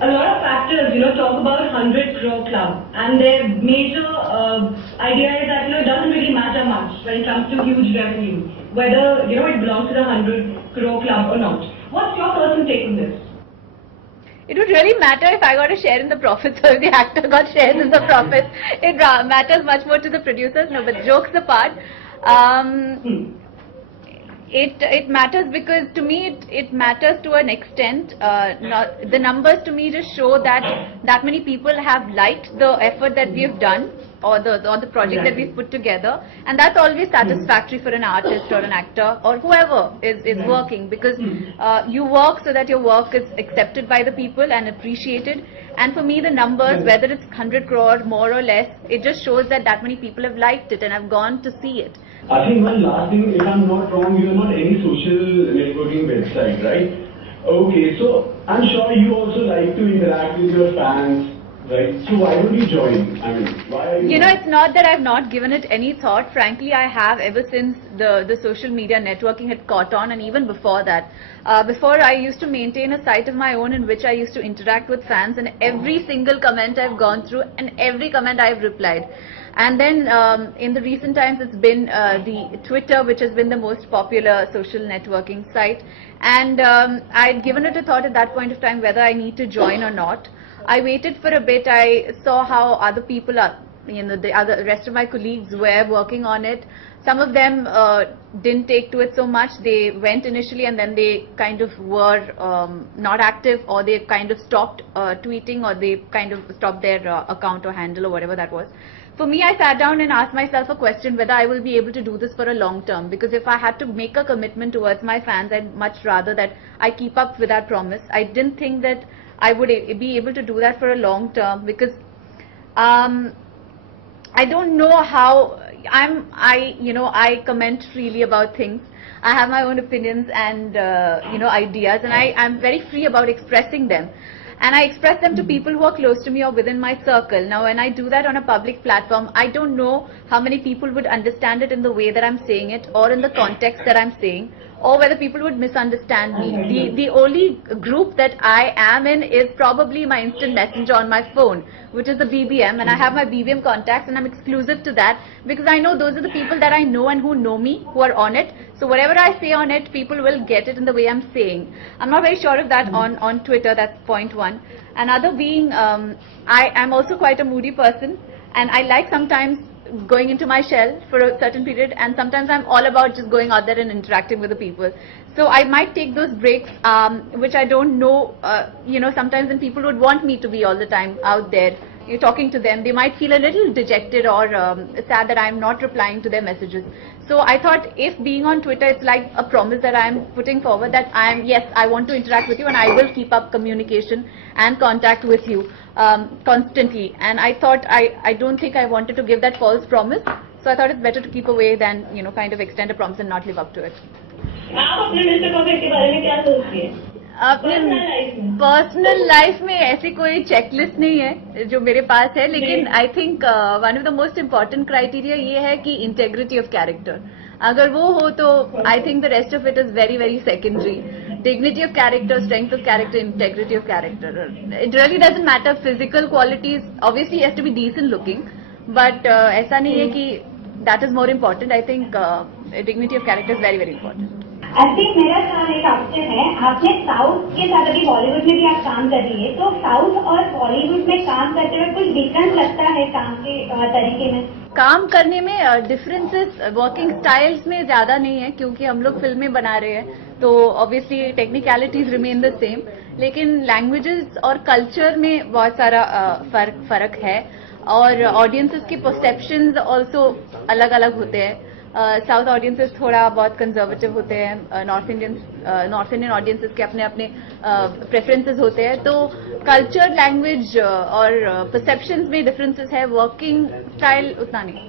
a lot of actors, talk about 100 crore club, and their major idea is that, it doesn't really matter much when it comes to huge revenue, whether, it belongs to the 100 crore club or not. What's your personal take on this? It would really matter if I got a share in the profits or if the actor got shares in the profits. It matters much more to the producers. No, but jokes apart, it matters because to me it matters to an extent. The numbers to me just show that many people have liked the effort that we have done or the project that we've put together, and that's always satisfactory for an artist or an actor or whoever is working, because you work so that your work is accepted by the people and appreciated. And for me, the numbers, whether it's 100 crore more or less, it just shows that many people have liked it and have gone to see it. I think one last thing, if I'm not wrong, you're not any social networking website, right? Okay, so I'm sure you also like to interact with your fans, right? So why don't you join? I mean, why are you... It's not that I've not given it any thought. Frankly, I have, ever since the social media networking had caught on, and even before that. Before, I used to maintain a site of my own in which I used to interact with fans, and every single comment I've gone through and every comment I've replied. And then in the recent times, it's been the Twitter, which has been the most popular social networking site. And I'd given it a thought at that point of time whether I need to join or not. I waited for a bit. I saw how other people are, the rest of my colleagues were working on it. Some of them didn't take to it so much. They went initially and then they kind of were not active, or they kind of stopped tweeting, or they kind of stopped their account or handle or whatever that was. For me, I sat down and asked myself a question whether I will be able to do this for a long term, because if I had to make a commitment towards my fans, I'd much rather that I keep up with that promise. I didn't think that I would be able to do that for a long term, because I don't know how I comment freely about things. I have my own opinions and ideas, and I'm very free about expressing them. And I express them to people who are close to me or within my circle. Now, when I do that on a public platform, I don't know how many people would understand it in the way that I'm saying it, or in the context that I'm saying, or whether people would misunderstand me. The only group that I am in is probably my instant messenger on my phone, which is the BBM, and I have my BBM contacts, and I'm exclusive to that because I know those are the people that I know and who know me, who are on it. So whatever I say on it, people will get it in the way I'm saying. I'm not very sure of that on Twitter. That's point one. Another being, I'm also quite a moody person, and I like sometimes going into my shell for a certain period, and sometimes I'm all about just going out there and interacting with the people. So I might take those breaks, which I don't know, sometimes when people would want me to be all the time out there, talking to them, they might feel a little dejected or sad that I'm not replying to their messages. So I thought, if being on Twitter, it's like a promise that I'm putting forward, that yes, I want to interact with you and I will keep up communication and contact with you constantly. And I thought, I don't think I wanted to give that false promise. So I thought it's better to keep away than, kind of extend a promise and not live up to it. अपने personal life में ऐसी कोई checklist नहीं है जो मेरे पास है, लेकिन I think one of the most important criteria ये है कि इंटेग्रिटी ऑफ कैरेक्टर. अगर वो हो तो I think the rest of it is very very secondary. Dignity of character, strength of character, integrity of character. It really doesn't matter. Physical qualities obviously has to be decent looking, but ऐसा नहीं है कि that is more important. I think dignity of character is very very important. I think मेरा सवाल एक आपसे है, आपने साउथ के साथ अभी बॉलीवुड में भी आप काम कर रही है, तो साउथ और बॉलीवुड में काम करते हुए कुछ डिफरेंस लगता है काम के तरीके में? काम करने में डिफरेंसेस वर्किंग स्टाइल्स में ज्यादा नहीं है, क्योंकि हम लोग फिल्में बना रहे हैं, तो obviously technicalities remain the same, लेकिन लैंग्वेजेस और कल्चर में बहुत सारा फर्क है, और ऑडियंसेस के परसेप्शंस ऑल्सो अलग अलग होते हैं. साउथ ऑडियंसेस थोड़ा बहुत कंजर्वेटिव होते हैं, नॉर्थ इंडियन ऑडियंसेस के अपने अपने प्रेफरेंसेस होते हैं. तो कल्चर, लैंग्वेज और परसेप्शंस में डिफरेंसेस है, वर्किंग स्टाइल उतना नहीं.